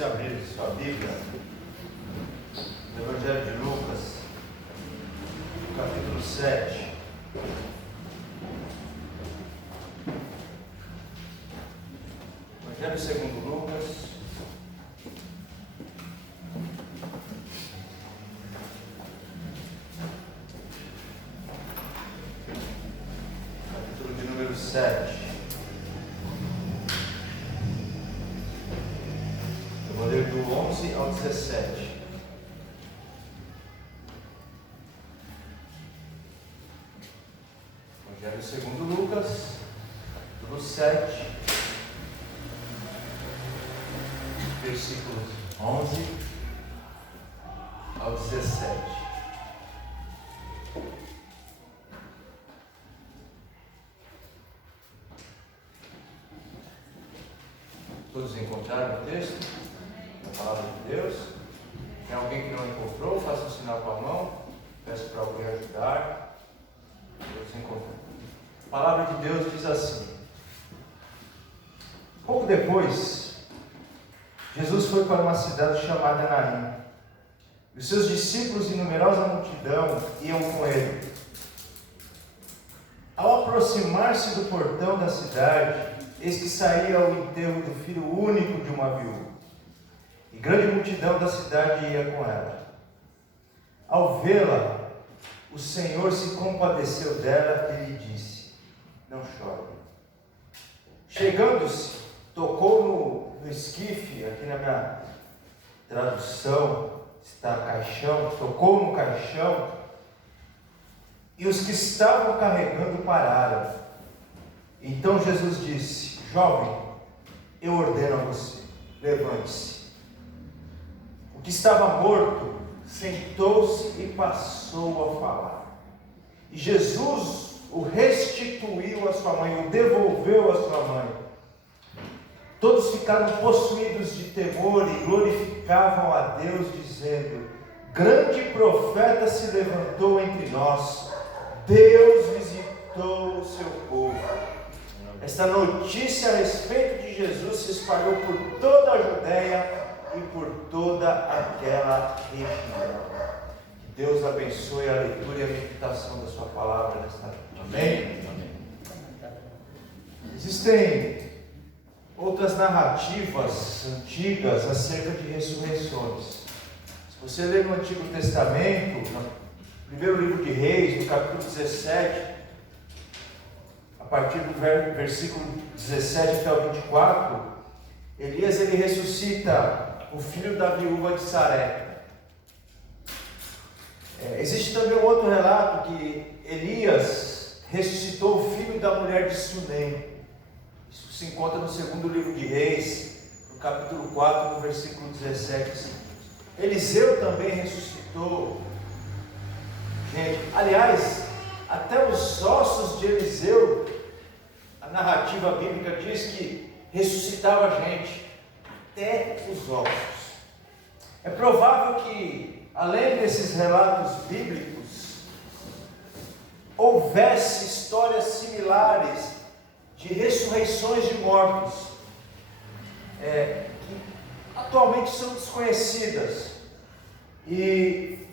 você abrir sua Bíblia no Evangelho de Lucas, capítulo 7. Evangelho segundo Lucas, capítulo de número 7. Eu vou ler do 11 ao 17. Evangelho segundo Lucas, capítulo 7, versículos 11 ao 17. Todos encontraram o texto? A palavra de Deus? Tem alguém que não encontrou? Faça um sinal com a mão. Peço para alguém ajudar. Todos encontraram. A palavra de Deus diz assim: pouco depois, Jesus foi para uma cidade chamada Naim. Os seus discípulos e numerosa multidão iam com ele. Ao aproximar-se do portão da cidade, eis que saía ao enterro do filho único de uma viúva, e grande multidão da cidade ia com ela. Ao vê-la, o Senhor se compadeceu dela e lhe disse: não chore. Chegando-se, tocou no esquife, aqui na minha tradução está caixão, tocou no caixão, e os que estavam carregando pararam. Então Jesus disse: jovem, eu ordeno a você, levante-se. O que estava morto sentou-se e passou a falar. E Jesus o restituiu à sua mãe, o devolveu à sua mãe. Todos ficaram possuídos de temor e glorificavam a Deus, dizendo: grande profeta se levantou entre nós, Deus visitou o seu povo. Esta notícia a respeito de Jesus se espalhou por toda a Judéia e por toda aquela região. Que Deus abençoe a leitura e a meditação da sua palavra nesta noite. Amém? Amém. Existem outras narrativas antigas acerca de ressurreições. Se você ler no Antigo Testamento, no primeiro livro de Reis, no capítulo 17, a partir do versículo 17 até o 24, Elias ele ressuscita o filho da viúva de Sarepta. Existe também um outro relato que Elias ressuscitou o filho da mulher de Sunem. Isso se encontra no segundo livro de Reis, no capítulo 4, no versículo 17. Eliseu também ressuscitou gente. Aliás, até os ossos de Eliseu, a narrativa bíblica diz que ressuscitava gente, até os ossos. É provável que, além desses relatos bíblicos, houvesse histórias similares de ressurreições de mortos, que atualmente são desconhecidas, e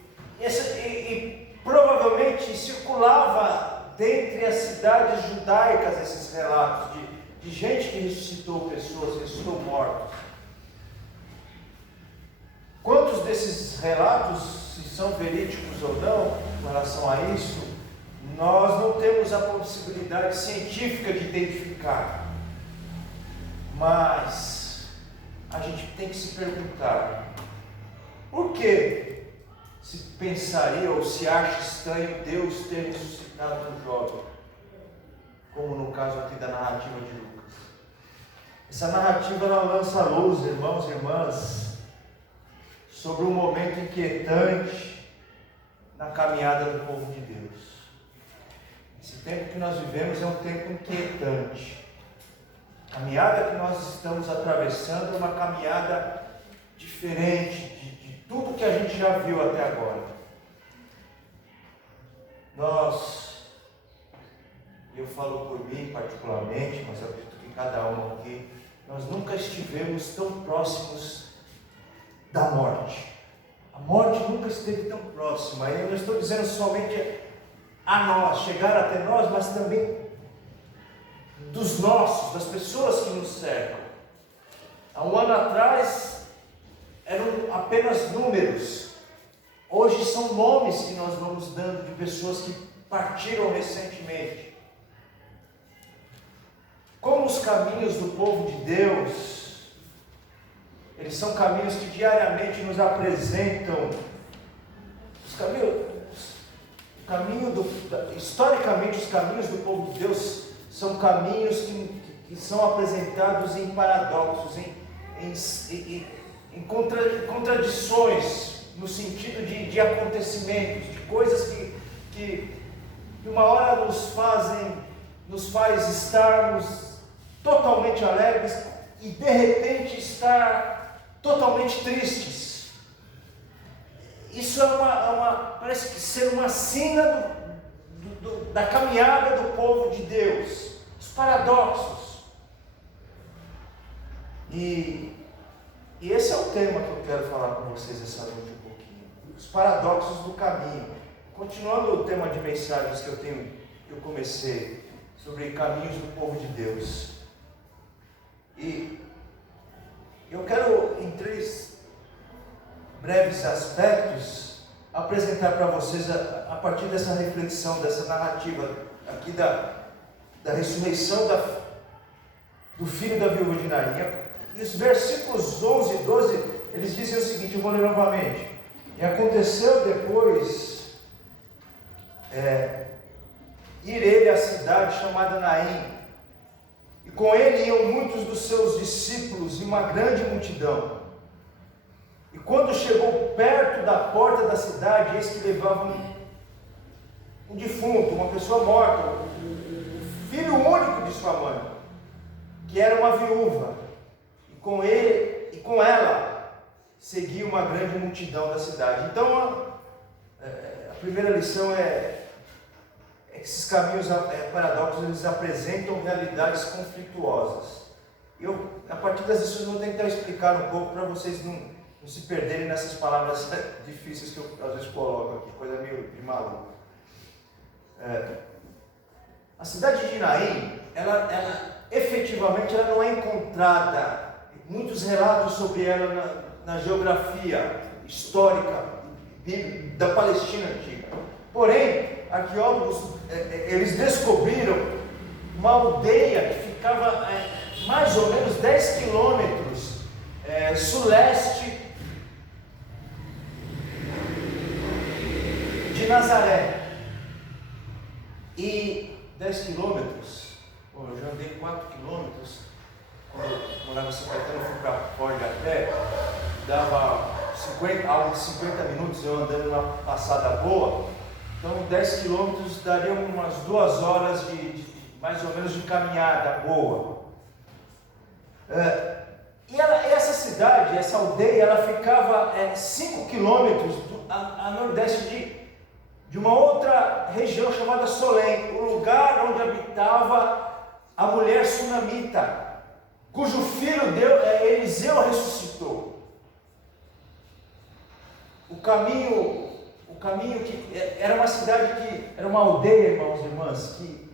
provavelmente circulava dentre as cidades judaicas esses relatos de gente que ressuscitou pessoas, ressuscitou mortos. Quantos desses relatos, se são verídicos ou não, com relação a isso, nós não temos a possibilidade científica de identificar. Mas a gente tem que se perguntar: por que se pensaria ou se acha estranho Deus ter ressuscitado um jovem, como no caso aqui da narrativa de Lucas? Essa narrativa ela lança luz, irmãos e irmãs, sobre um momento inquietante na caminhada do povo de Deus. Esse tempo que nós vivemos é um tempo inquietante. A caminhada que nós estamos atravessando é uma caminhada diferente de tudo que a gente já viu até agora. Eu falo por mim particularmente, mas eu acredito que cada um aqui, nós nunca estivemos tão próximos da morte. A morte nunca esteve tão próxima. Eu não estou dizendo somente a nós, chegar até nós, mas também dos nossos, das pessoas que nos cercam. Há um ano atrás eram apenas números. Hoje são nomes que nós vamos dando de pessoas que partiram recentemente. Como os caminhos do povo de Deus, eles são caminhos que diariamente nos apresentam. Historicamente, os caminhos do povo de Deus são caminhos que são apresentados em paradoxos, em contradições, no sentido de acontecimentos, de coisas que uma hora nos faz estarmos totalmente alegres e de repente estar totalmente tristes. Isso parece que ser uma sina da caminhada do povo de Deus, os paradoxos. E esse é o tema que eu quero falar com vocês essa noite um pouquinho, os paradoxos do caminho. Continuando o tema de mensagens que eu comecei sobre caminhos do povo de Deus. E eu quero, em 3 breves aspectos, apresentar para vocês, a partir dessa reflexão, dessa narrativa aqui da ressurreição do filho da viúva de Naim. E os versículos 11 e 12, eles dizem o seguinte, eu vou ler novamente. E aconteceu depois ir ele à cidade chamada Naim, e com ele iam muitos dos seus discípulos e uma grande multidão. E quando chegou perto da porta da cidade, eis que levavam um defunto, uma pessoa morta, o filho único de sua mãe, que era uma viúva, e com ele e com ela seguia uma grande multidão da cidade. Então a primeira lição é que esses caminhos paradoxos, eles apresentam realidades conflituosas. Eu, a partir das lições, vou tentar explicar um pouco para vocês não se perderem nessas palavras difíceis que eu às vezes coloco aqui, coisa meio de maluco. A cidade de Naim, ela efetivamente ela não é encontrada, muitos relatos sobre ela na geografia histórica da Palestina antiga. Porém, arqueólogos, eles descobriram uma aldeia que ficava mais ou menos 10 quilômetros suleste de Nazaré. E 10 quilômetros, eu já andei 4 quilômetros, quando eu morava em São Caetano, eu fui para Ford a pé, dava algo de 50 minutos eu andando numa passada boa. Então 10 quilômetros dariam umas 2 horas mais ou menos de caminhada boa. E essa cidade, essa aldeia, ela ficava 5 quilômetros a nordeste de uma outra região chamada Solém, o lugar onde habitava a mulher sunamita, cujo filho Eliseu ressuscitou. O caminho que era uma cidade era uma aldeia, irmãos e irmãs, que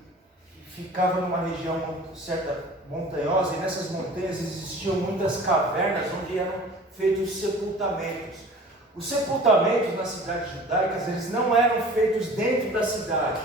ficava numa região certa montanhosa, e nessas montanhas existiam muitas cavernas onde eram feitos sepultamentos. Os sepultamentos nas cidades judaicas, eles não eram feitos dentro da cidade,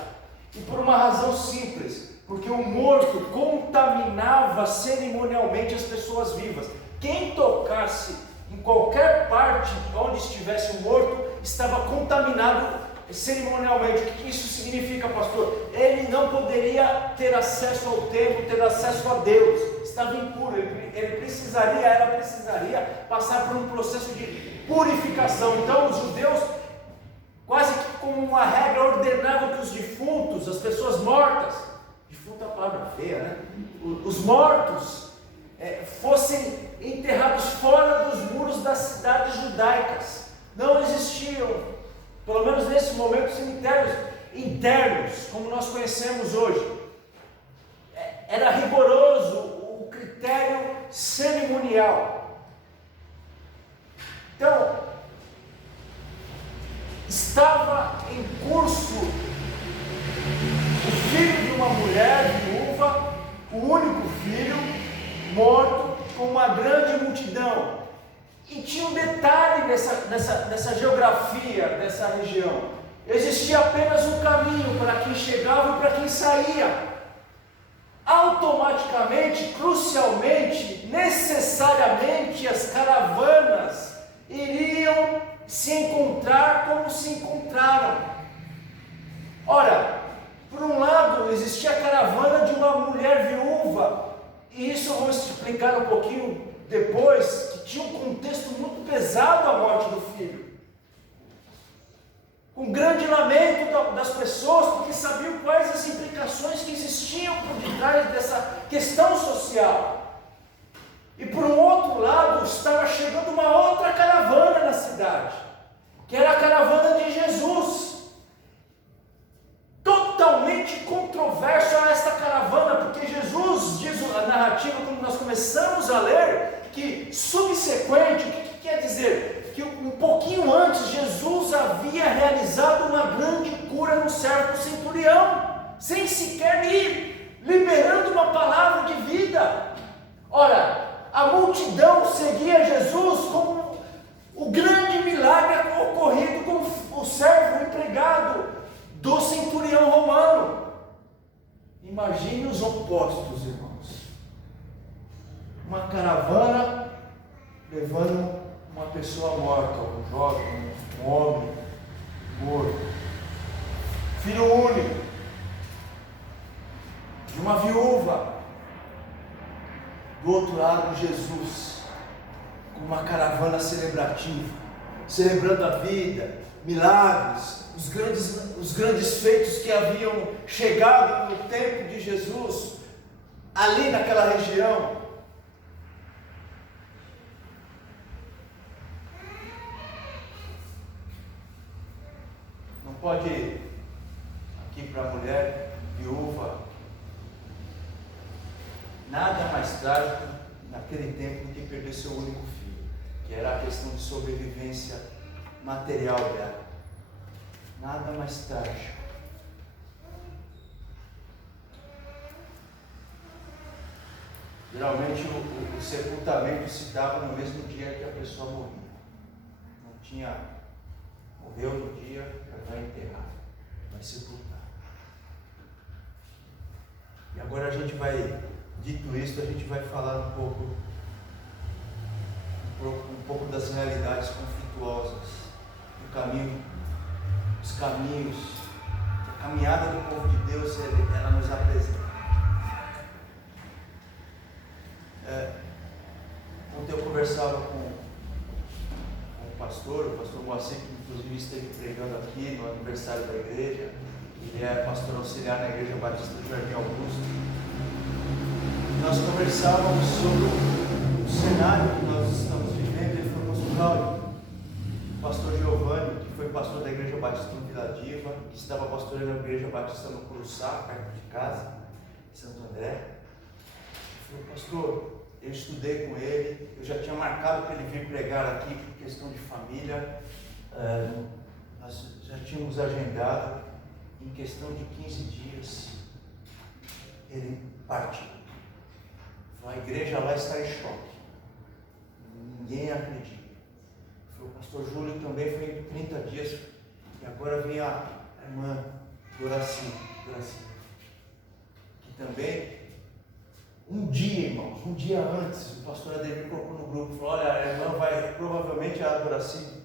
e por uma razão simples, porque o morto contaminava cerimonialmente as pessoas vivas. Quem tocasse em qualquer parte onde estivesse o morto estava contaminado cerimonialmente. O que isso significa, pastor? Ele não poderia ter acesso ao templo, ter acesso a Deus, estava impuro, ele precisaria passar por um processo de purificação. Então os judeus, quase que como uma regra, ordenavam que os defuntos, as pessoas mortas, defunto é uma palavra feia, né? Os mortos fossem enterrados fora dos muros das cidades judaicas. Não existiam, pelo menos nesse momento, cemitérios internos, como nós conhecemos hoje. Era rigoroso o critério cerimonial. Então, estava em curso o filho de uma mulher viúva, o único filho, morto, com uma grande multidão. E tinha um detalhe nessa geografia dessa região: existia apenas um caminho para quem chegava e para quem saía. Automaticamente, crucialmente, necessariamente, as caravanas iriam se encontrar como se encontraram. Ora, por um lado, existia a caravana de uma mulher viúva, e isso eu vou explicar um pouquinho depois, que tinha um contexto muito pesado a morte do filho. Um grande lamento das pessoas, porque sabiam quais as implicações que existiam por detrás dessa questão social. E por um outro lado, estava chegando uma outra caravana na cidade, que era a caravana de Jesus. Totalmente controverso a esta caravana, porque Jesus, diz a narrativa, quando nós começamos a ler, que subsequente, o que quer dizer? Que um pouquinho antes, Jesus havia realizado uma grande cura no servo do centurião, sem sequer ir, liberando uma palavra de vida. Ora, a multidão seguia Jesus como o grande milagre ocorrido com o servo empregado do centurião romano. Imagine os opostos, irmãos. Uma caravana levando uma pessoa morta, um jovem, um homem morto, filho único, de uma viúva. Do outro lado, Jesus, com uma caravana celebrativa, celebrando a vida, milagres, os grandes feitos que haviam chegado no tempo de Jesus, ali naquela região. Não pode ir aqui para a mulher viúva, nada mais trágico naquele tempo do que perder seu único filho, que era a questão de sobrevivência material dela. Nada mais trágico. Geralmente o sepultamento se dava no mesmo dia que a pessoa morria. Não tinha, morreu no dia, vai enterrar, vai sepultar. E agora a gente vai, dito isso, a gente vai falar um pouco das realidades conflituosas do caminho, os caminhos, a caminhada do povo de Deus, ela nos apresenta. Ontem eu conversava com o pastor Moacir, que inclusive esteve pregando aqui no aniversário da igreja. Ele é pastor auxiliar na Igreja Batista do Jardim Augusto. Nós conversávamos sobre o cenário que nós estamos vivendo. Ele falou: pastor Cláudio, o pastor Giovanni, que foi pastor da Igreja Batista no Vila Diva, que estava pastoreando a Igreja Batista no Curuçá, perto de casa, em Santo André. Ele falou: pastor, eu estudei com ele, eu já tinha marcado para ele vir pregar aqui por questão de família, nós já tínhamos agendado, em questão de 15 dias, ele partiu. A igreja lá está em choque, ninguém acredita. O pastor Júlio também foi em 30 dias, e agora vem a irmã Doraci, que também, um dia, irmãos, um dia antes, o pastor Ademir colocou no grupo, falou: olha, a irmã vai, provavelmente a Doraci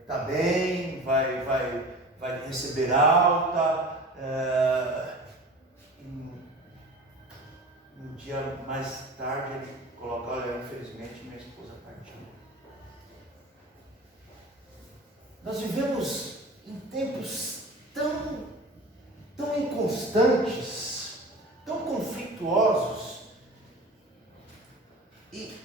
está bem, vai receber alta, um dia mais tarde ele coloca: olha, infelizmente minha esposa partiu. Nós vivemos em tempos tão inconstantes, tão conflituosos, e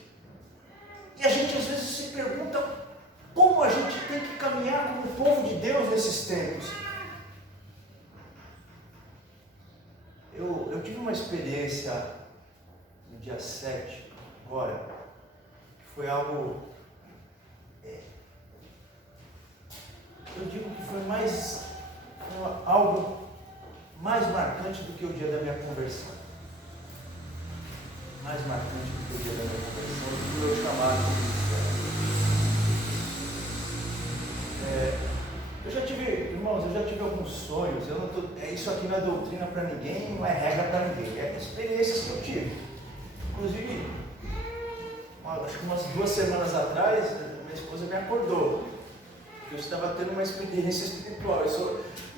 a gente às vezes se pergunta como a gente tem que caminhar como povo de Deus nesses tempos. Eu tive uma experiência no dia 7, agora, que foi algo Eu digo que foi algo mais marcante do que o dia da minha conversão. Mais marcante do que o dia da minha conversão, do que o meu chamado cristão. Eu já tive, irmãos, alguns sonhos. Isso aqui não é doutrina para ninguém, não é regra para ninguém. É experiências que eu tive. Inclusive, acho que umas 2 semanas atrás, minha esposa me acordou. Eu estava tendo uma experiência espiritual.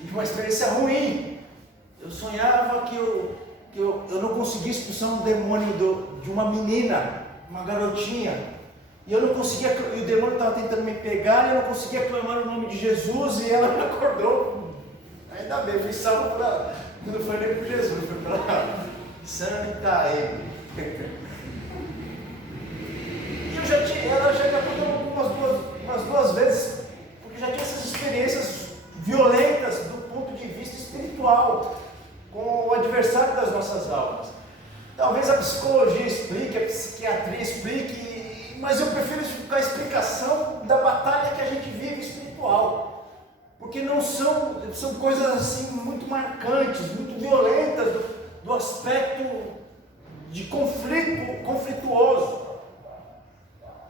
E uma experiência ruim. Eu sonhava que eu não conseguia expulsar um demônio de uma menina, uma garotinha. E eu não conseguia, e o demônio estava tentando me pegar, e eu não conseguia clamar o nome de Jesus, e ela me acordou. Ainda bem, fui salvo para. Não foi nem por Jesus, foi para Sanitaí. E ela já me acordou umas duas vezes, porque já tinha essas experiências violentas do ponto de vista espiritual, com o adversário das nossas almas. Talvez a psicologia explique, a psiquiatria explique, mas eu prefiro a explicação da batalha que a gente vive espiritual, porque não são coisas assim muito marcantes, muito violentas do aspecto de conflituoso.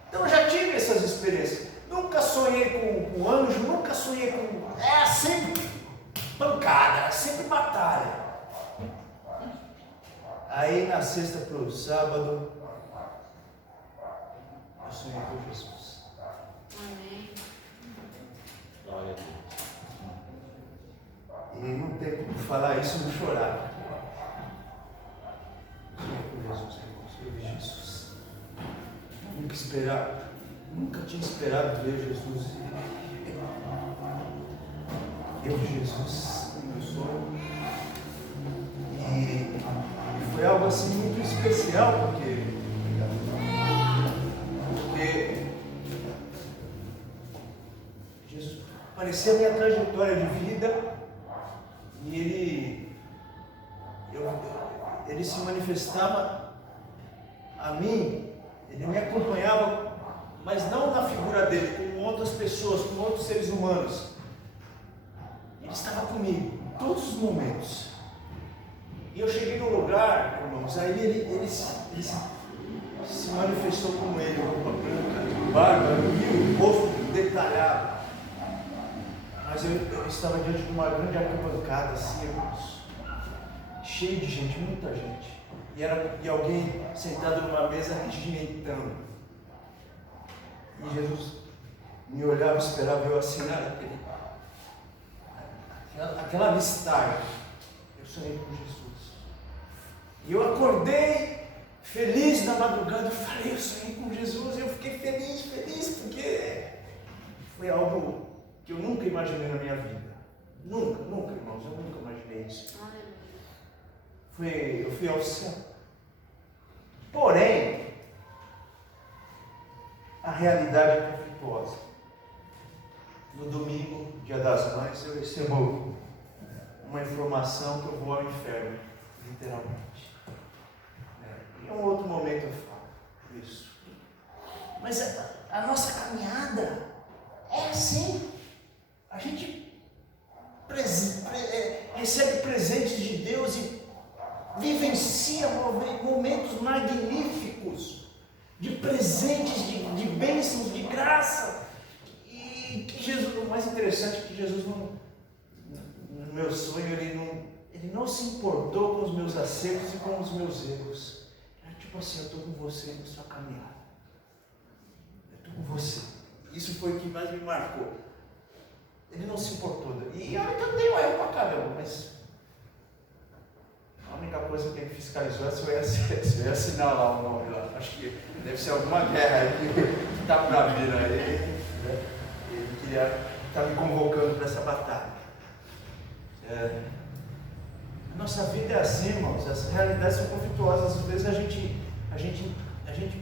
Então eu já tive essas experiências. Nunca sonhei com anjo, nunca sonhei com... É sempre pancada, é sempre batalha. Aí na sexta para o sábado, eu sonhei com Jesus. Amém. Glória a Deus. E não tem como falar isso e não chorar. Sonhei com Jesus, irmãos. Eu vi Jesus. Nunca tinha esperado ver Jesus. Eu vi Jesus no meu sonho. E foi algo assim muito especial, porque Jesus parecia a minha trajetória de vida e ele se manifestava a mim, ele me acompanhava, mas não na figura dele, com outras pessoas, com outros seres humanos. Ele estava comigo em todos os momentos. E eu cheguei no lugar, irmãos, aí ele se manifestou como ele, roupa branca, barba, eu vi o rosto detalhado. Mas eu estava diante de uma grande arquibancada, assim, irmãos, cheio de gente, muita gente. E alguém sentado numa mesa regimentando. E Jesus me olhava, esperava eu assinar aquela listagem. Eu sonhei com Jesus. E eu acordei feliz na madrugada, eu falei, eu sonhei com Jesus, e eu fiquei feliz, porque foi algo que eu nunca imaginei na minha vida. Nunca, irmãos, eu nunca imaginei isso. Eu fui ao céu. Porém, a realidade é conflituosa. No domingo, dia das mães, eu recebo uma informação que eu vou ao inferno, literalmente. Em um outro momento eu falo isso. Mas a nossa caminhada é assim. A gente recebe presentes de Deus e vivencia momentos magníficos de presentes, de bênçãos, de graça. E que Jesus, o mais interessante é que Jesus no meu sonho, ele não se importou com os meus acertos e com os meus erros. Era tipo assim, eu estou com você na sua caminhada. Eu estou com você. Isso foi o que mais me marcou. Ele não se importou. E olha que eu tenho erro pra caramba, mas a única coisa que ele fiscalizou é se eu ia assinar lá o nome lá. Acho que deve ser alguma guerra aí que está para vir aí. Né? Ele queria estar me convocando para essa batalha. A nossa vida é assim, irmãos. As realidades são conflituosas. Às vezes a gente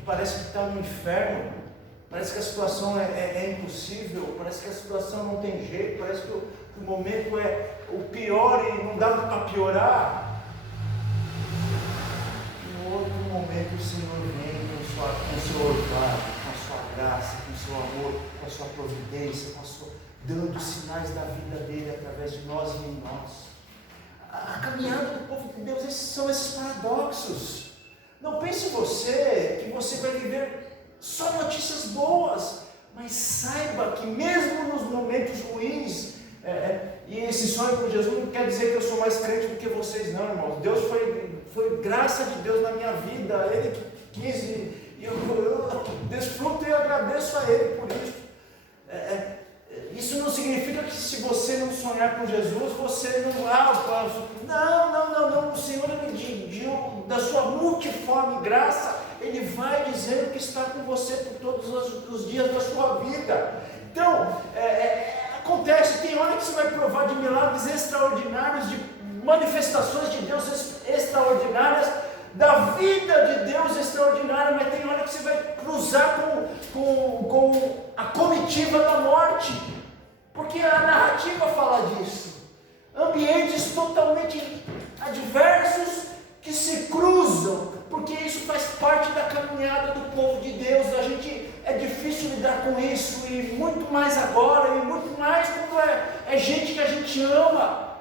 parece que está no inferno. Parece que a situação é impossível, parece que a situação não tem jeito, parece que o momento é o pior e não dá para piorar. No outro momento o Senhor vem com o seu olhar, com a sua graça, com o seu amor, com a sua providência, dando sinais da vida dele através de nós e em nós. A caminhada do povo de Deus, são esses paradoxos. Não pense você que você vai viver só notícias boas, mas saiba que mesmo nos momentos ruins, e esse sonho com Jesus não quer dizer que eu sou mais crente do que vocês, não, irmãos. Deus foi graça de Deus na minha vida, Ele que quis, e eu desfruto e agradeço a Ele por isso. Isso não significa que se você não sonhar com Jesus, você não. Não. O Senhor, da sua multiforme graça, Ele vai dizendo que está com você por todos os dias da sua vida. Então, acontece, tem hora que você vai provar de milagres extraordinários, de manifestações de Deus extraordinárias, da vida de Deus extraordinária, mas tem hora que você vai cruzar com a comitiva da morte, porque a narrativa fala disso. Ambientes totalmente adversos que se cruzam, porque isso faz parte da caminhada do povo de Deus. É difícil lidar com isso, e muito mais agora, e muito mais quando é gente que a gente ama,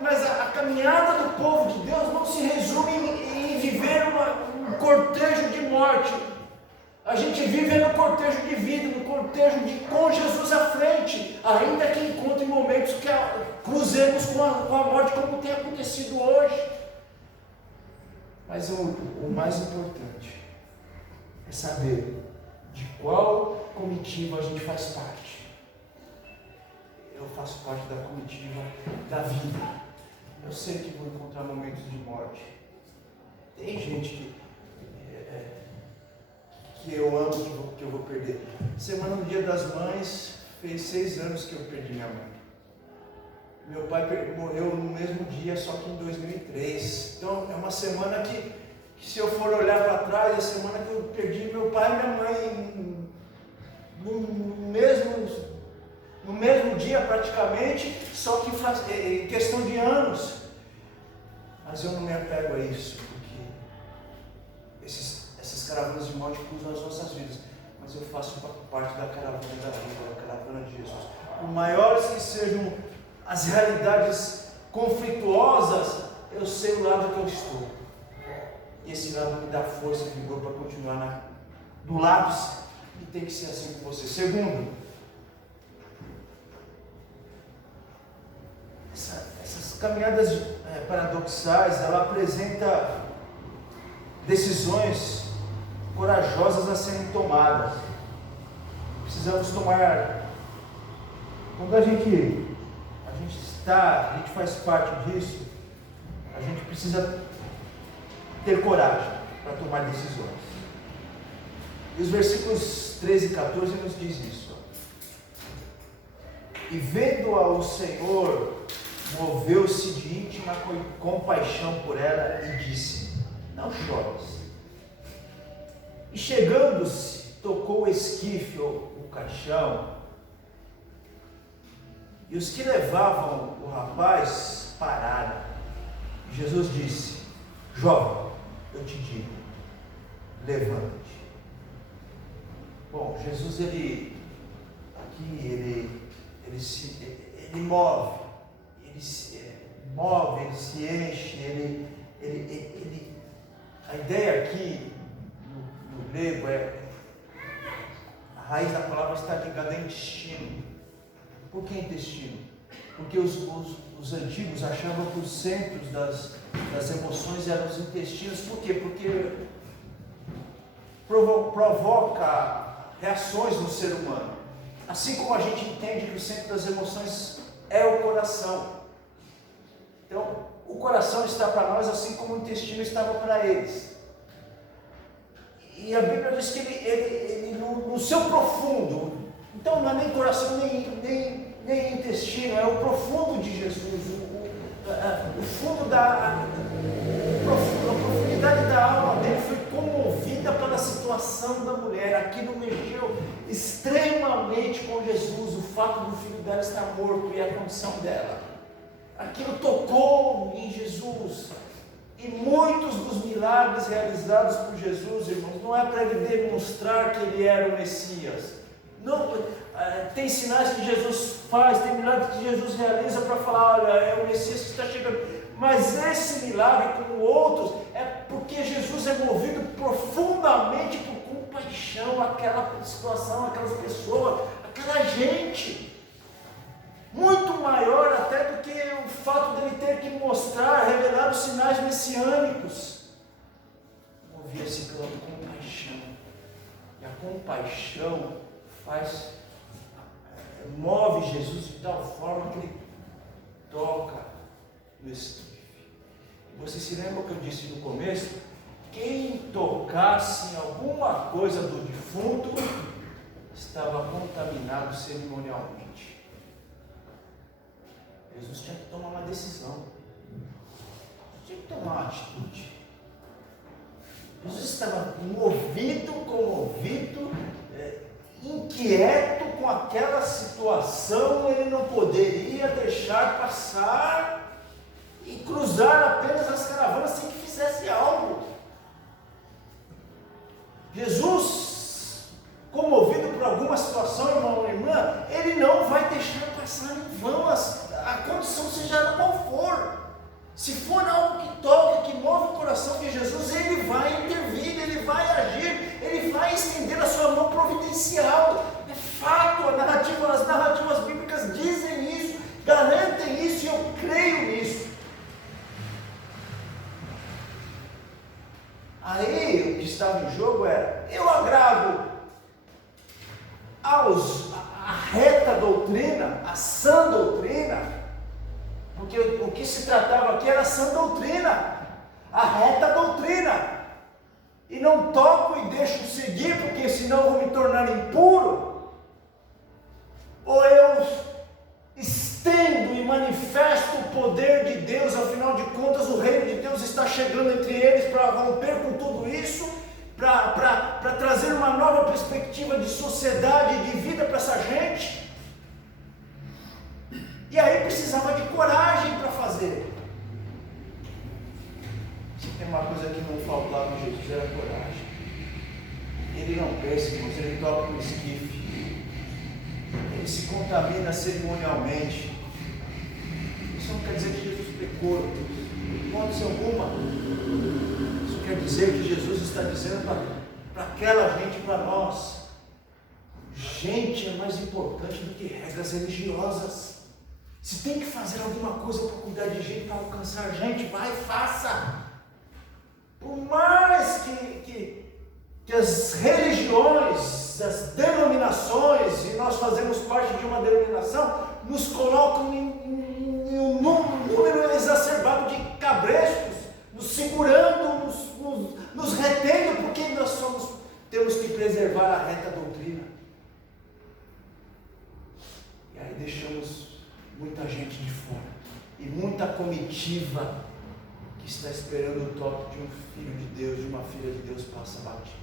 mas a caminhada do povo de Deus não se resume em viver um cortejo de morte. A gente vive no cortejo de vida, no cortejo com Jesus à frente, ainda que encontre momentos que cruzemos com a morte, como tem acontecido hoje. Mas o mais importante é saber de qual comitiva a gente faz parte. Eu faço parte da comitiva da vida. Eu sei que vou encontrar momentos de morte. Tem gente que eu amo, que eu vou perder. Semana do Dia das Mães, fez 6 anos que eu perdi minha mãe. Meu pai morreu no mesmo dia, só que em 2003. Então é uma semana que se eu for olhar para trás, é a semana que eu perdi meu pai e minha mãe no mesmo dia praticamente, só que em questão de anos. Mas eu não me apego a isso, porque essas caravanas de morte cruzam as nossas vidas. Mas eu faço parte da caravana da vida, da caravana de Jesus. Por maiores que sejam as realidades conflituosas, eu sei o lado que eu estou. E esse lado me dá força e vigor para continuar do lado, e tem que ser assim com você. Segundo, essas caminhadas paradoxais, ela apresenta decisões corajosas a serem tomadas. Precisamos tomar. Quando a gente faz parte disso, a gente precisa ter coragem para tomar decisões. E os versículos 13 e 14 nos diz isso. E vendo-a o Senhor, moveu-se de íntima compaixão por ela e disse: não chores. E chegando-se, tocou o esquife, o caixão, e os que levavam o rapaz pararam. E Jesus disse: jovem, eu te digo, levanta-te. Bom, Jesus ele move, ele se enche, a ideia aqui no grego a raiz da palavra está ligada a intestino. Por que intestino? Porque os antigos achavam que os centros das emoções eram os intestinos. Por quê? Porque provoca reações no ser humano. Assim como a gente entende que o centro das emoções é o coração. Então, o coração está para nós assim como o intestino estava para eles. E a Bíblia diz que ele no seu profundo, então não é nem coração nem intestino, é o profundo de Jesus, o fundo a profundidade da alma dele foi comovida pela situação da mulher. Aquilo mexeu extremamente com Jesus, o fato do filho dela estar morto e a condição dela. Aquilo tocou em Jesus. E muitos dos milagres realizados por Jesus, irmãos, não é para ele demonstrar que ele era o Messias. Não, tem sinais que Jesus faz, tem milagres que Jesus realiza para falar, olha, é o Messias que está chegando. Mas esse milagre, como outros, é porque Jesus é movido profundamente por compaixão àquela situação, aquelas pessoas, aquela gente. Muito maior até do que o fato dele ter que mostrar, revelar os sinais messiânicos. Movia-se pela compaixão. E a compaixão move Jesus de tal forma que ele toca no esquife. Você se lembra o que eu disse no começo? Quem tocasse em alguma coisa do defunto estava contaminado cerimonialmente. Jesus tinha que tomar uma decisão. Tinha que tomar uma atitude. Jesus estava movido, comovido, inquieto com aquela situação. Ele não poderia deixar passar e cruzar apenas as caravanas sem que fizesse algo. Jesus, comovido por alguma situação, irmão ou irmã, ele não vai deixar passar em vão a condição, seja ela qual for. Se for algo que toca, que move o coração de Jesus, ele vai intervir, ele vai agir, ele vai estender a sua mão providencial. É fato, as narrativas bíblicas dizem isso, garantem isso, e eu creio nisso. Aí o que estava em jogo era: eu agrado a reta doutrina, a sã doutrina, porque o que se tratava aqui era a sã doutrina, a reta doutrina, e não toco e deixo seguir, porque senão eu vou me tornar impuro, ou eu estendo e manifesto o poder de Deus. Afinal de contas, o reino de Deus está chegando entre eles para romper com tudo isso, para trazer uma nova perspectiva de sociedade e de vida para essa gente. E aí precisava de coragem para fazer. Se tem uma coisa que não faltava em Jesus, era coragem. Ele não pensa, irmãos, ele toca no esquife. Ele se contamina cerimonialmente. Isso não quer dizer que Jesus pecou, de hipótese alguma. Isso quer dizer que Jesus está dizendo para aquela gente, para nós: gente é mais importante do que regras religiosas. Se tem que fazer alguma coisa para cuidar de gente, para alcançar gente, vai, faça. Por mais que as religiões, as denominações, e nós fazemos parte de uma denominação, nos colocam em um número exacerbado de cabrestos, nos segurando, nos retendo, porque nós temos que preservar a reta doutrina. E aí deixamos muita gente de fora, e muita comitiva que está esperando o toque de um filho de Deus, de uma filha de Deus, passa batido.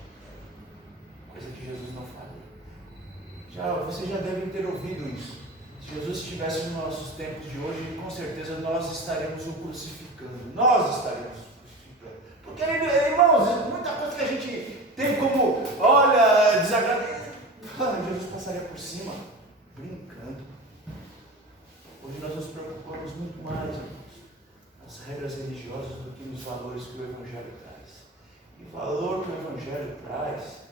Coisa que Jesus não faria. Vocês já devem ter ouvido isso. Se Jesus estivesse nos nossos tempos de hoje, com certeza nós estaremos o crucificando. Nós estaremos o crucificando. Porque, irmãos, muita coisa que a gente tem como, olha, desagradável, Jesus passaria por cima, brincando. Hoje nós nos preocupamos muito mais, irmãos, nas regras religiosas do que nos valores que o Evangelho traz. E o valor que o Evangelho traz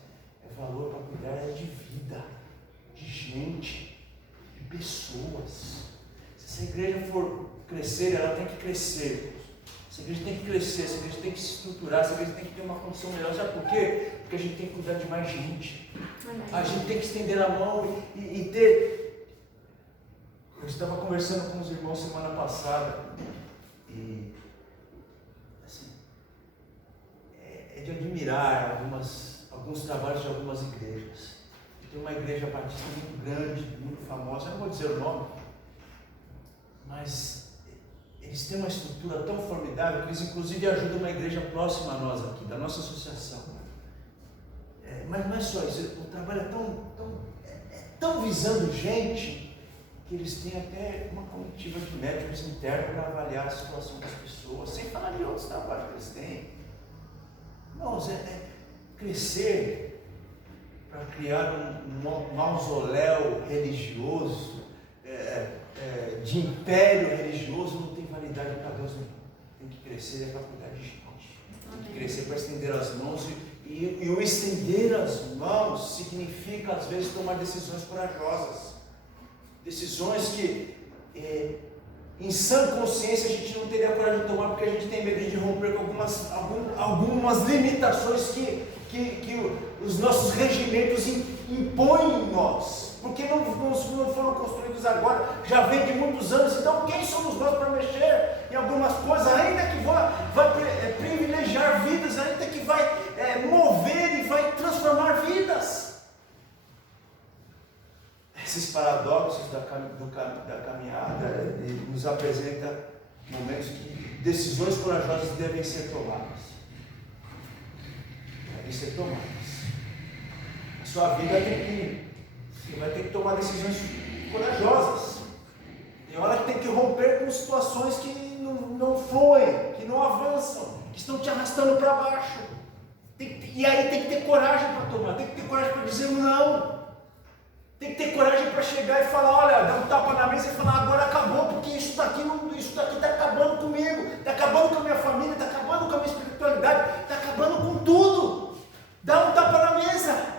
é valor para cuidar de vida, de gente, de pessoas. Se essa igreja for crescer, ela tem que crescer. Essa igreja tem que crescer, essa igreja tem que se estruturar, essa igreja tem que ter uma condição melhor. Sabe por quê? Porque a gente tem que cuidar de mais gente. A gente tem que estender a mão e ter... Eu estava conversando com os irmãos semana passada e assim, é de admirar alguns trabalhos de algumas igrejas. Tem uma igreja batista muito grande, muito famosa, eu não vou dizer o nome, mas eles têm uma estrutura tão formidável que eles inclusive ajudam uma igreja próxima a nós aqui, da nossa associação. Mas não é só isso, o trabalho é tão visando gente, que eles têm até uma comitiva de médicos internos para avaliar a situação das pessoas, sem falar de outros trabalhos que eles têm. Não, crescer para criar um mausoléu religioso, de império religioso, não tem validade para Deus nenhum. Tem que crescer para cuidar de gente. Tem que crescer para estender as mãos. E o estender as mãos significa, às vezes, tomar decisões corajosas. Decisões que, em sã consciência, a gente não teria coragem de tomar, porque a gente tem medo de romper com algumas limitações que os nossos regimentos impõem em nós. Porque não foram construídos agora, já vem de muitos anos. Então, quem somos nós para mexer em algumas coisas, ainda que vai privilegiar vidas, ainda que vai mover e vai transformar vidas? Esses paradoxos da caminhada nos apresentam momentos que decisões corajosas devem ser tomadas. Devem ser tomadas. A sua vida você vai ter que tomar decisões corajosas. Tem hora que tem que romper com situações que não fluem, que não avançam, que estão te arrastando para baixo. E aí tem que ter coragem para tomar, tem que ter coragem para dizer não. Tem que ter coragem para chegar e falar, olha, dar um tapa na mesa e falar, agora acabou, porque isso daqui está acabando comigo, está acabando com a minha família, está acabando com a minha espiritualidade, está acabando com tudo. Dá um tapa na mesa.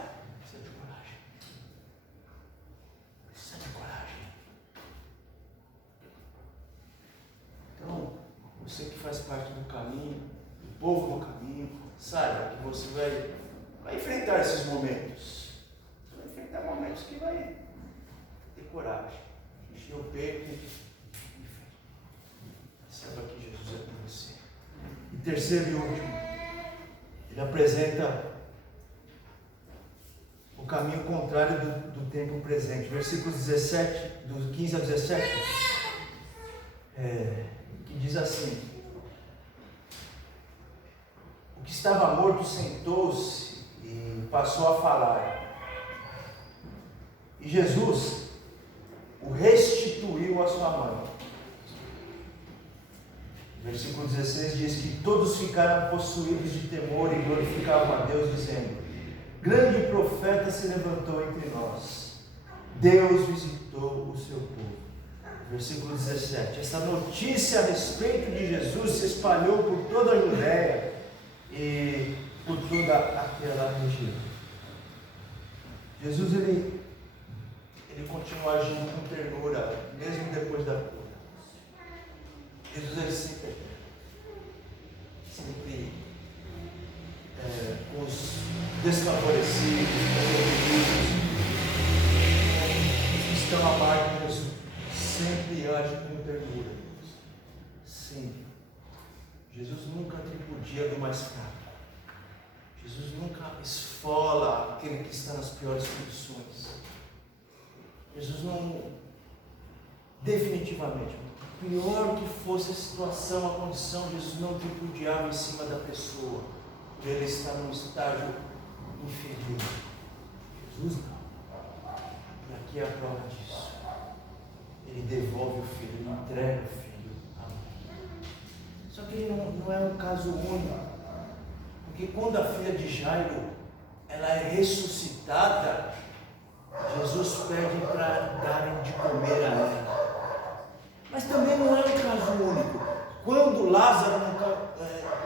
Você que faz parte do caminho, do povo do caminho, saiba que você vai enfrentar esses momentos. Você vai enfrentar momentos que vai ter coragem, encher o peito e saiba que Jesus é com você. E terceiro e último, ele apresenta o caminho contrário do tempo presente. Versículos 17, do 15 a 17. Que diz assim: o que estava morto sentou-se e passou a falar, e Jesus o restituiu à sua mãe. Versículo 16 diz que todos ficaram possuídos de temor e glorificavam a Deus, dizendo: grande profeta se levantou entre nós, Deus visitou o seu povo. Versículo 17, essa notícia a respeito de Jesus se espalhou por toda a Judéia e por toda aquela região. Jesus, ele continua agindo com ternura, mesmo depois da cura. Jesus, ele sempre com os desfavorecidos, os que estão à margem de Jesus, sempre age com ternura. Sim, Jesus nunca tripudia do mais fraco. Jesus nunca esfola aquele que está nas piores condições. Jesus não, definitivamente, pior que fosse a situação, a condição, Jesus não tripudiava em cima da pessoa, por ele estar num estágio inferior. Jesus não. E aqui é a prova disso. Ele devolve o filho, ele entrega o filho à mãe. Só que ele não é um caso único, porque quando a filha de Jairo ela é ressuscitada, Jesus pede para darem de comer a ela. Mas também não é um caso único. Quando Lázaro,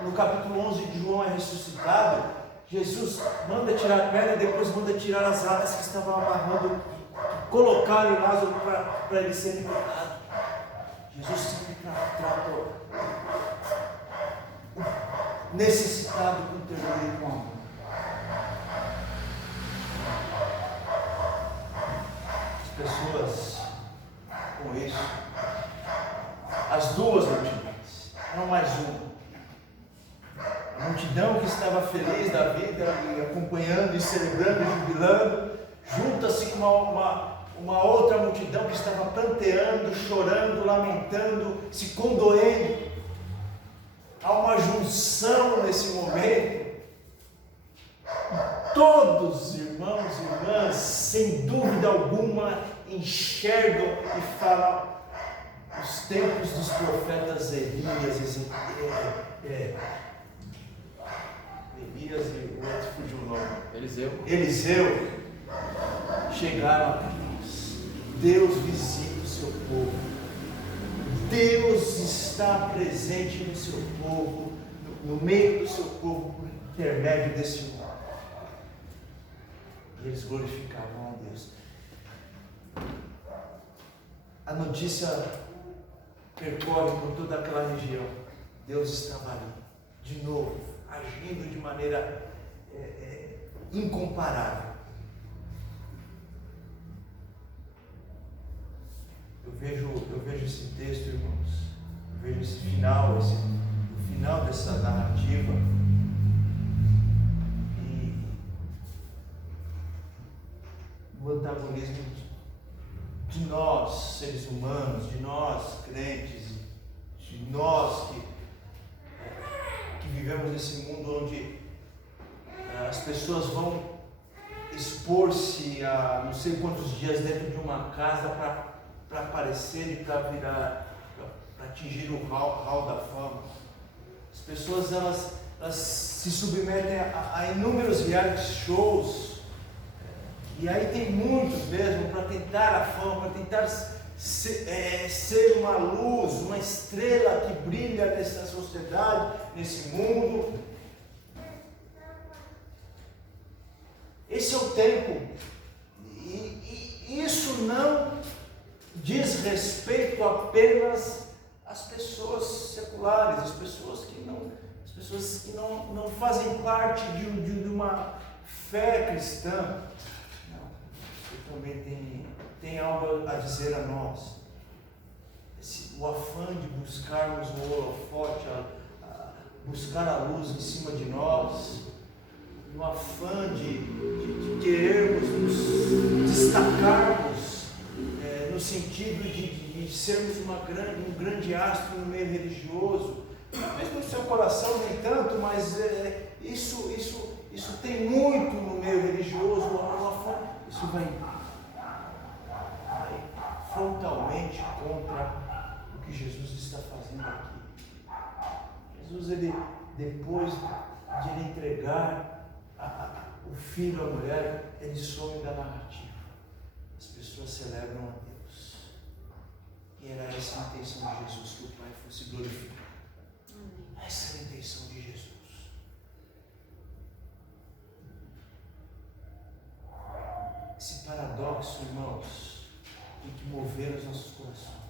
no capítulo 11 de João, é ressuscitado, Jesus manda tirar a pedra e depois manda tirar as atas que estavam amarrando, colocaram em Lázaro para ele ser libertado. Jesus sempre trata o necessitado com ternura e com amor. As pessoas, com isso, as duas multidões, não mais uma. A multidão que estava feliz da vida e acompanhando e celebrando e jubilando, junta-se com uma outra multidão que estava pranteando, chorando, lamentando, se condoendo. Há uma junção nesse momento. Todos, irmãos e irmãs, sem dúvida alguma, enxergam e falam os tempos dos profetas Elias e o outro fugiu o nome. Eliseu chegaram a Deus. Deus visita o seu povo. Deus está presente no seu povo, no meio do seu povo, por intermédio desse homem. E eles glorificavam a Deus. A notícia percorre por toda aquela região. Deus estava ali, de novo, agindo de maneira incomparável. Eu vejo esse texto, irmãos. Eu vejo esse final, o final dessa narrativa. E o antagonismo de nós, seres humanos, de nós, crentes, de nós que vivemos nesse mundo onde as pessoas vão expor-se a não sei quantos dias dentro de uma casa para aparecer e para atingir o hall da fama. As pessoas elas se submetem a inúmeros reality shows. E aí tem muitos mesmo para tentar a fama, para tentar ser uma luz, uma estrela que brilha nessa sociedade, nesse mundo. Esse é o tempo. E isso não diz respeito apenas às pessoas seculares, às pessoas que não fazem parte de uma fé cristã. Também tem algo a dizer a nós. O afã de buscarmos o holofote, buscar a luz em cima de nós, o afã de querermos nos destacarmos, no sentido de sermos um grande astro no meio religioso. Talvez no seu coração nem tanto, mas isso tem muito no meio religioso, o afã. Isso vai frontalmente contra o que Jesus está fazendo aqui. Jesus, depois de ele entregar o filho à mulher, ele some da narrativa. As pessoas celebram a Deus. E era essa a intenção de Jesus, que o Pai fosse glorificado. Essa é a intenção de Jesus. Esse paradoxo, irmãos, tem que mover os nossos corações.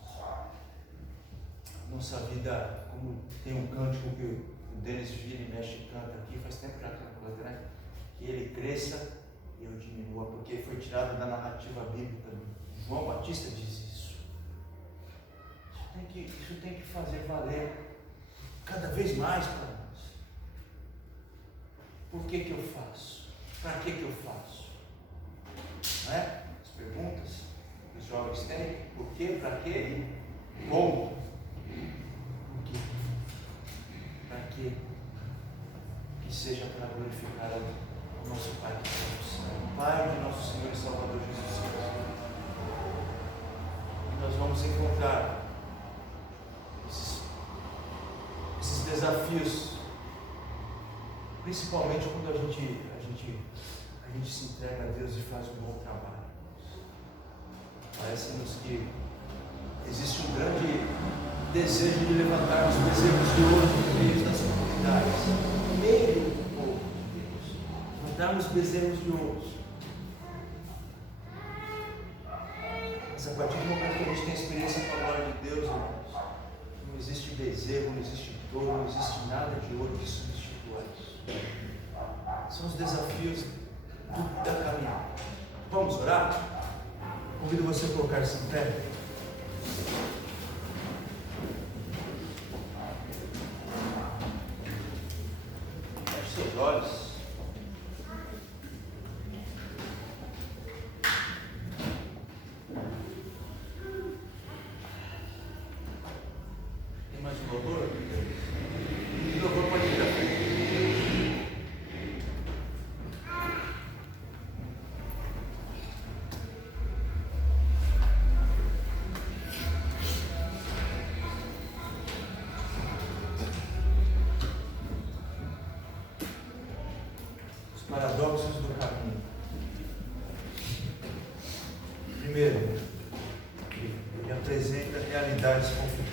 Nossa vida, como tem um cântico que o Denis vira e mexe e canta aqui, faz tempo já que não canta, né? Que ele cresça e eu diminua, porque foi tirado da narrativa bíblica. João Batista diz isso. Isso tem que fazer valer cada vez mais para nós. Por que eu faço? Para que eu faço? Não é? As perguntas que os jovens têm: por quê, para quê, como? Por quê? Para quê? Que seja para glorificar o nosso Pai que está no céu, o Pai de nosso Senhor e Salvador Jesus Cristo. E nós vamos encontrar esses desafios, principalmente quando a gente se entrega a Deus e faz um bom trabalho. Parece-nos que existe um grande desejo de levantar os bezerros de ouro no meio das comunidades, no meio do povo de Deus, levantarmos bezerros de ouro. Mas a partir do momento que a gente tem experiência com a glória de Deus, irmãos, não existe bezerro, não existe touro, não existe nada de ouro que substitua isso. São os desafios da caminhada. Vamos orar? Convido você a colocar-se em pé. Feche seus olhos. Tem mais um louvor? O louvor pode ir à frente.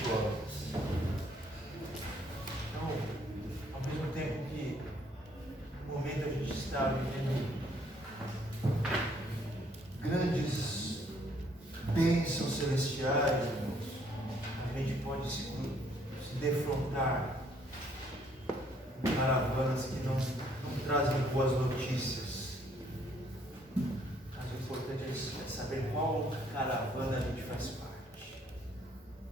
tumultuosas. Então, ao mesmo tempo que no momento a gente está vivendo grandes bênçãos celestiais, irmãos, a gente pode se defrontar com caravanas que não trazem boas notícias. Mas o importante é saber qual caravana a gente faz parte.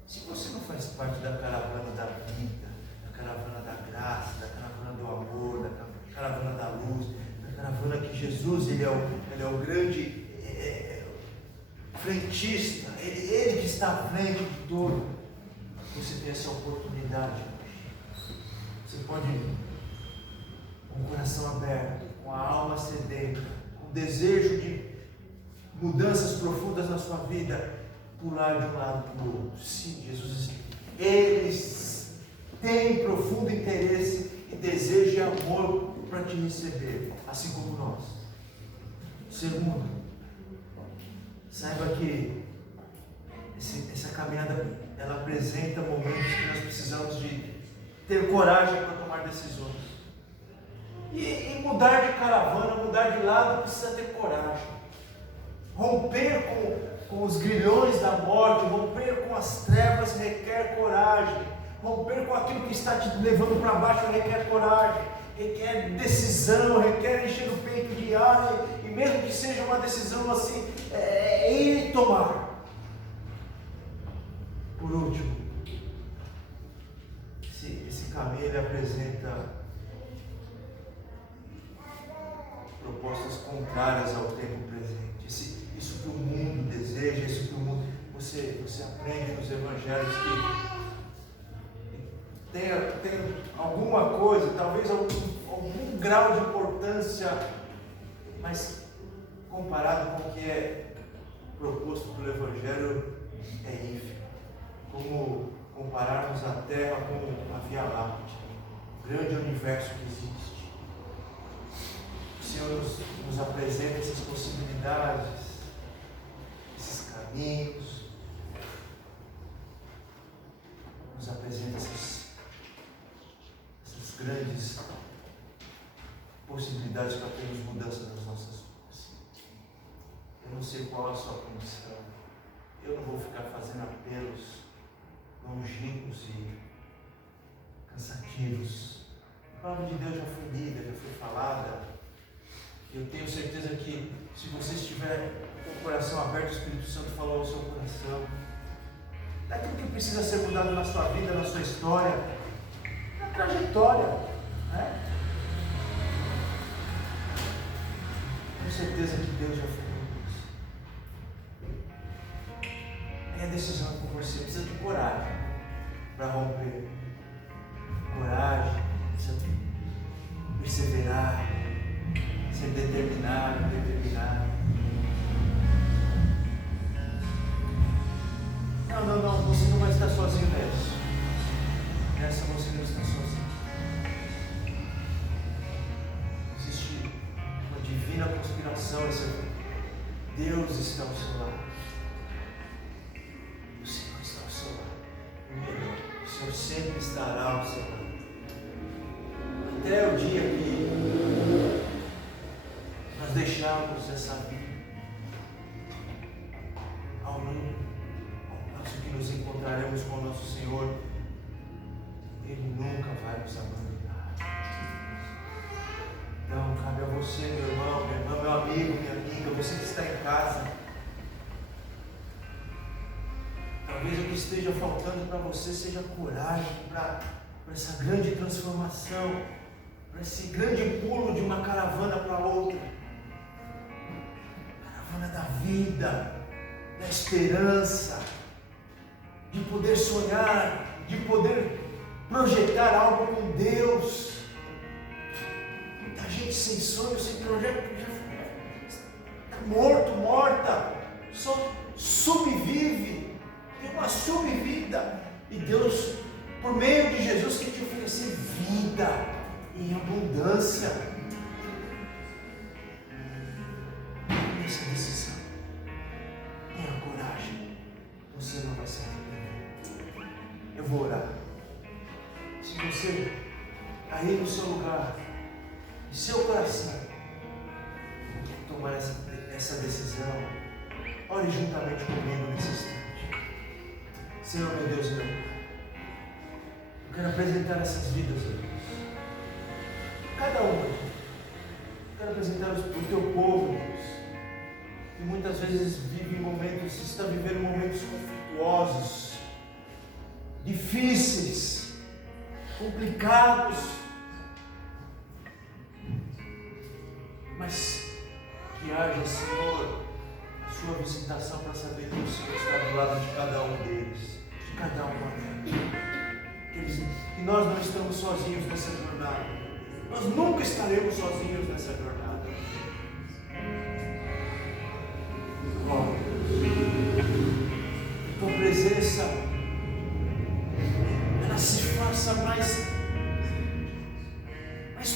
Se você não faz parte da caravana da vida, da caravana da graça, da caravana do amor, da caravana da luz, da caravana que Jesus ele é o grande frentista, ele que está à frente de tudo, você tem essa oportunidade hoje. Você pode, com o coração aberto, com a alma sedenta, com o desejo de mudanças profundas na sua vida, pular de um lado para o outro. Sim, Jesus, eles têm profundo interesse e desejo e amor para te receber, assim como nós. Segundo, saiba que essa caminhada ela apresenta momentos que nós precisamos de ter coragem para tomar decisões. E mudar de caravana, mudar de lado, precisa ter coragem. Romper com os grilhões da morte, romper com as trevas requer coragem. Romper com aquilo que está te levando para baixo requer coragem, requer decisão, requer encher o peito de ar, e mesmo que seja uma decisão assim, ir tomar. Por último, esse caminho ele apresenta propostas contrárias ao tempo presente. Isso que o mundo deseja, isso que o mundo. Você aprende nos evangelhos que tem alguma coisa, talvez algum grau de importância, mas comparado com o que é proposto pelo Evangelho, é ínfimo. Como compararmos a Terra com a Via Láctea, o grande universo que existe. O Senhor nos apresenta essas possibilidades, esses caminhos, nos apresenta essas grandes possibilidades para termos mudança nas nossas vidas. Eu não sei qual é a sua condição. Eu não vou ficar fazendo apelos longínquos e cansativos. A palavra de Deus já foi lida, já foi falada. Eu tenho certeza que se você estiver com o coração aberto, o Espírito Santo falou ao seu coração. Daquilo que precisa ser mudado na sua vida, na sua história, na trajetória, né? Com certeza que Deus já falou isso. É a decisão com você, precisa de coragem para romper. Coragem, precisa perseverar, ser determinado, determinado. Não, você não vai estar sozinho nessa. Nessa você não está sozinho. Existe uma divina conspiração, Deus está ao seu lado. O Senhor está ao seu lado. O melhor, o Senhor sempre estará ao seu lado. Até o dia que nós deixarmos essa vida, ao passo que nos encontraremos com o nosso Senhor, Ele nunca vai nos abandonar. Então, cabe a você, meu irmão, minha irmã, meu amigo, minha amiga, você que está em casa. Talvez o que esteja faltando para você seja coragem para essa grande transformação, para esse grande pulo de uma caravana para outra. Caravana da vida, da esperança, de poder sonhar, de poder projetar algo com Deus. Muita gente sem sonho, sem projeto, já está morto, morta, só subvive, tem uma subvida. E Deus, por meio de Jesus, quer te oferecer vida em abundância. Essa decisão, tenha coragem, você não vai se arrepender. Eu vou orar. Se você, aí no seu lugar, em seu coração, tomar essa decisão, ore juntamente comigo nesse instante. Senhor, meu Deus e meu Pai, eu quero apresentar essas vidas a Deus. Cada uma. Eu quero apresentar o teu povo, Deus, que muitas vezes vive momentos, está vivendo momentos conflituosos, difíceis, complicados, mas que haja, Senhor, a sua visitação para saber que o Senhor está do lado de cada um deles, de cada uma deles, que nós não estamos sozinhos nessa jornada, nós nunca estaremos sozinhos nessa jornada. Oh, tua presença, ela se faça mais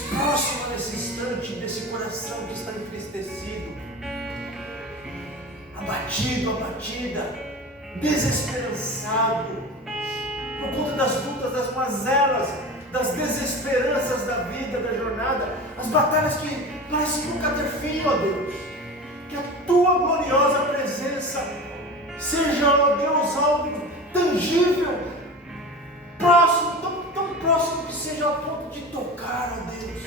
próxima nesse instante, desse coração que está entristecido, abatido, abatida, desesperançado, por conta das lutas, das mazelas, das desesperanças da vida, da jornada, as batalhas que parecem nunca ter fim, ó Deus. Que a tua gloriosa presença seja, ó Deus, algo tangível, próximo, tão próximo que seja ao ponto de tocar, ó Deus.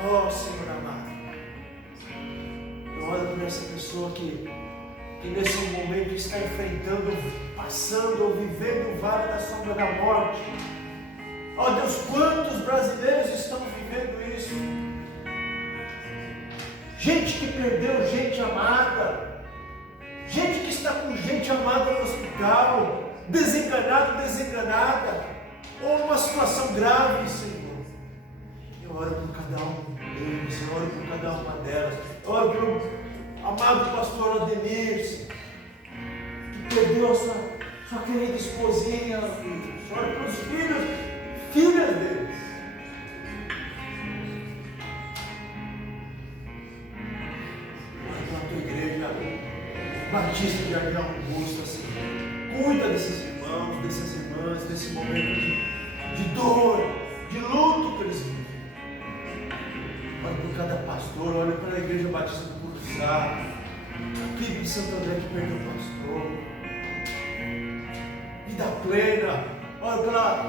Oh Senhor amado, eu oro por essa pessoa que nesse momento está enfrentando, passando ou vivendo o vale da sombra da morte. Ó Deus, quantos brasileiros estão vivendo isso? Gente que perdeu gente amada, gente que está com gente amada no hospital, desenganado, desenganada, ou numa situação grave, Senhor. Eu oro por cada um deles, eu oro por cada uma delas, eu oro pelo amado pastor Ademir, Senhor, que perdeu a sua querida esposinha, eu oro pelos filhas deles. Batista de Jardim Augusta, Senhor. Cuida desses irmãos, dessas irmãs, desse momento de dor, de luto que eles vivem. Olha por cada pastor, olha pela Igreja Batista do Curuçá, aqui de Santo André que perdeu o pastor. Vida plena, olha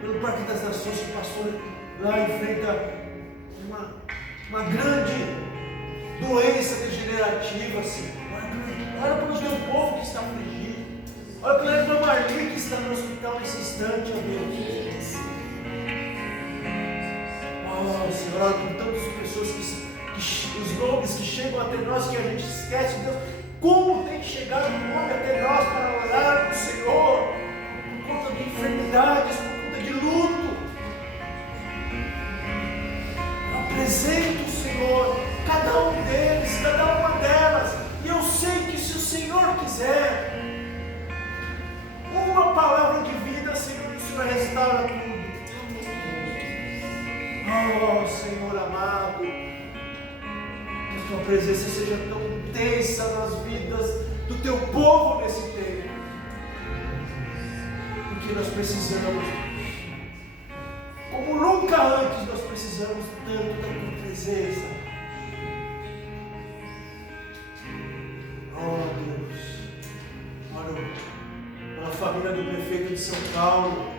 pelo Parque das Nações que o pastor lá enfrenta uma grande doença degenerativa, Senhor. Olha pelo teu povo que está afligido. Olha pela irmã Marli que está no hospital nesse instante, ó Deus. Oh Senhor, olha por tantas pessoas que os nomes que chegam até nós, que a gente esquece, Deus. Como tem chegado o nome até nós para orar no Senhor, por conta de enfermidades, por conta de luto. Eu apresento, Senhor, cada um deles, cada uma delas. E eu sei que se o Senhor quiser, uma palavra de vida, Senhor, o Senhor restaura tudo. Oh, Senhor amado, que a tua presença seja tão intensa nas vidas do teu povo nesse tempo. Porque nós precisamos, como nunca antes, nós precisamos tanto da tua presença. Oh Deus, pela família do prefeito de São Paulo,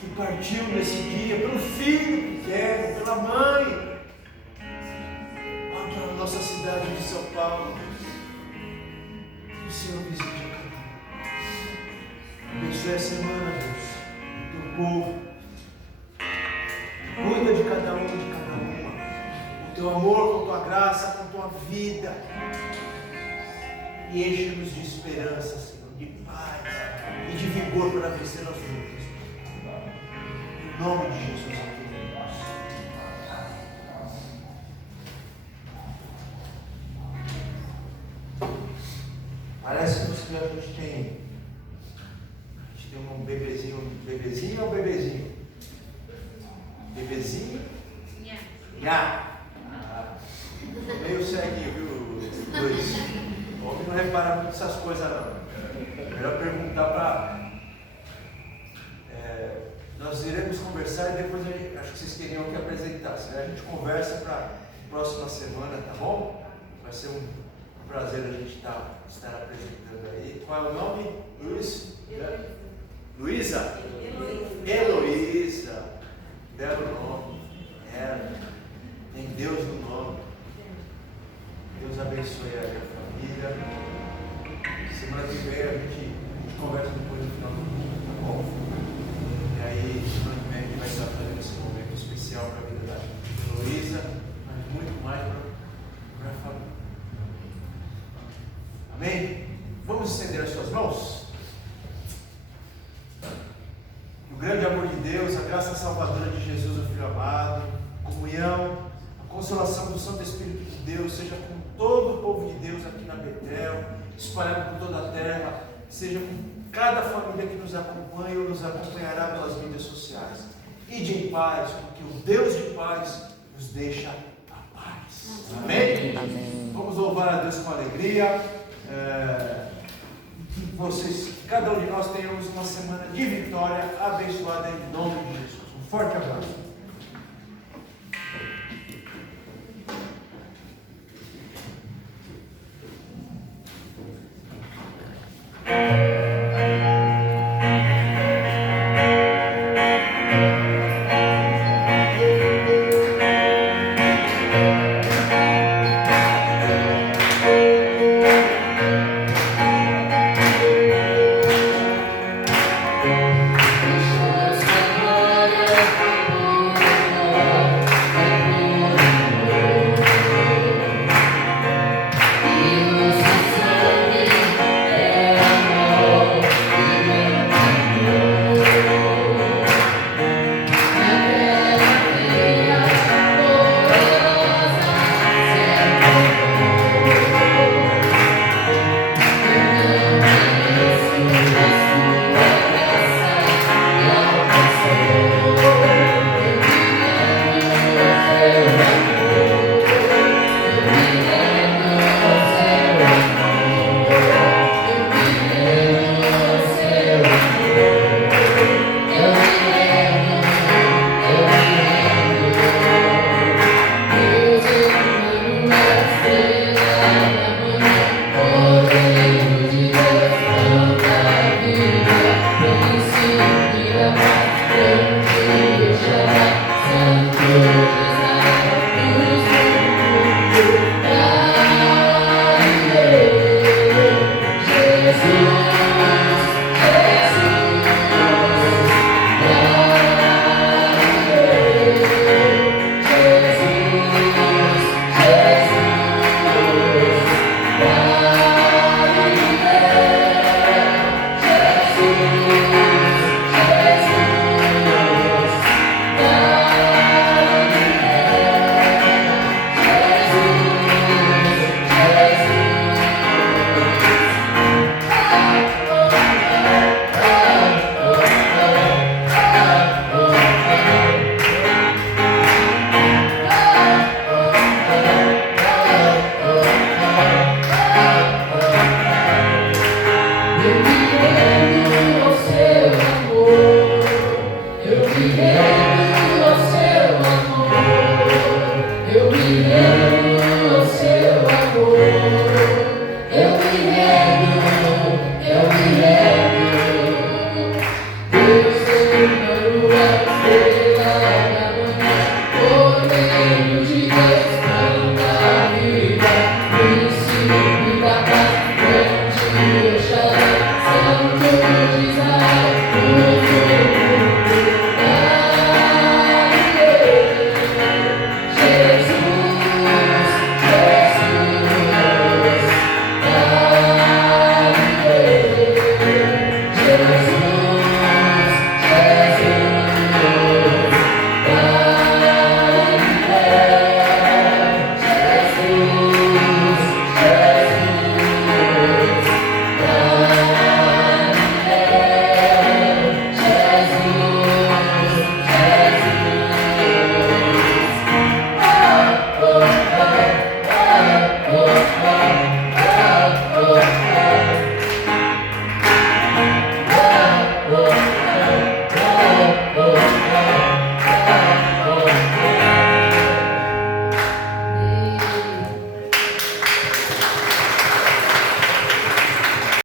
que partiu nesse dia, pelo filho pequeno, pela mãe, pela nossa cidade de São Paulo, que o Senhor visite a cada um. Abençoe a semana, Deus, teu povo, cuida de cada um, de cada uma, com teu amor, com tua graça, com tua vida. E enche-nos de esperança, Senhor, de paz e de vigor para vencer as lutas. Em nome de Jesus, aqui. Parece que a gente tem um bebezinho. Bebezinho ou bebezinho? Bebezinho? Nha. Meio ceguinho, viu? Dois. Homem não repara muito essas coisas não. Melhor perguntar nós iremos conversar e depois acho que vocês teriam que apresentar. A gente conversa para a próxima semana, tá bom? Vai ser um prazer a gente estar apresentando aí. Qual é o nome? Luísa? Heloísa. Belo nome. Tem Deus no nome. Deus abençoe a família. Semana que vem a gente conversa depois do final do culto, tá bom? E aí, semana que vem a gente vai estar fazendo esse momento especial para a vida da Heloísa, mas muito mais para a família. Amém? Vamos estender as suas mãos? Que o grande amor de Deus, a graça salvadora de Jesus, o Filho amado, a comunhão, a consolação do Santo Espírito de Deus, seja com todo o povo de Deus aqui na Betel, espalhado por toda a terra, seja com cada família que nos acompanha ou nos acompanhará pelas mídias sociais. Ide em paz, porque o Deus de paz nos deixa a paz. Amém? Amém. Vamos louvar a Deus com alegria. Que cada um de nós tenhamos uma semana de vitória abençoada em nome de Jesus. Um forte abraço.